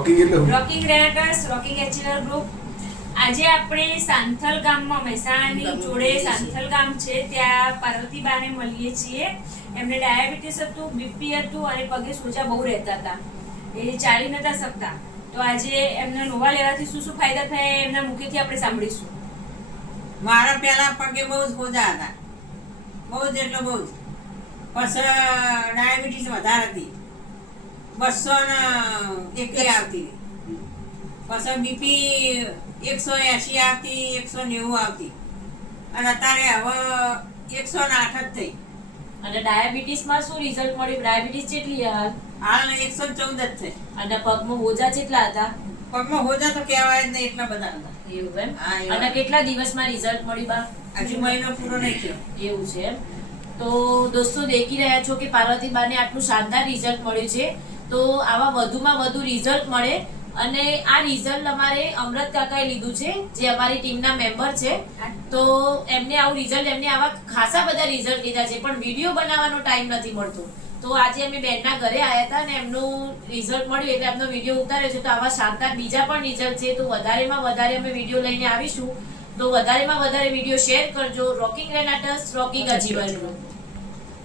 Rocking એટલે rocking એચિલર group આજે આપણે સાંથલ ગામમાં મહેસાણાની જોડે સાંથલ ગામ છે ત્યાં પાર્વતીબાને મળીએ છીએ. એમને ડાયાબિટીસ હતું બીપી હતું અને પગે સોજા બહુ રહેતા હતા. એ ચાલી નતા શકતા. તો આજે એમને નોવા લેવાથી શું શું ફાયદા થયા એમના મુખેથી આપણે સાંભળીશું. મારા પહેલા પગે બહુ જ સોજા હતા. બહુ જ એટલે બહુ જ. પછી ડાયાબિટીસ વધારે હતી. બસો ને આવતી. પછી બીપી એકસો એસી આવતી એકસો નેવું આવતી. અને અત્યારે હવે એકસો ને આઠ જ થઈ. અને ડાયાબિટીસમાં શું રિઝલ્ટ મળ્યું? ડાયાબિટીસ કેટલી હાલ? હાલ એકસો ચૌદ જ થઈ. અને પગમાં હોજા કેટલા હતા? પગમાં હોજા તો કહેવાય જ નહીં એટલા બધા હતા. એવું એમ? અને કેટલા દિવસમાં રિઝલ્ટ મળ્યું બા? હજુ મહિનો પૂરો નહીં થયો. એવું છે એમ? તો દોસ્તો દેખી રહ્યા છો કે પાર્વતીબાને આટલું શાનદાર રિઝલ્ટ મળ્યું છે. તો આવા વધુમાં વધુ રિઝલ્ટ મળે. અને આ રિઝલ્ટ અમારે અમૃત કાકાએ લીધું છે, જે અમારી ટીમના મેમ્બર છે. તો એમને આવું રિઝલ્ટ એમને આવા ખાસા બધા રિઝલ્ટ લીધા છે, પણ વીડિયો બનાવવાનો ટાઈમ નથી મળતો. તો આજે અમે બેનના ઘરે આવ્યા હતા અને એમનું રિઝલ્ટ મળ્યું એટલે એમનો વીડિયો ઉતાર્યો છે. તો આવા શાનદાર બીજા પણ રિઝલ્ટ છે. તો વધારેમાં વધારે અમે વીડિયો લઈને આવીશું. તો વધારેમાં વધારે વીડિયો શેર કરજો. Rocking Renatus rocking group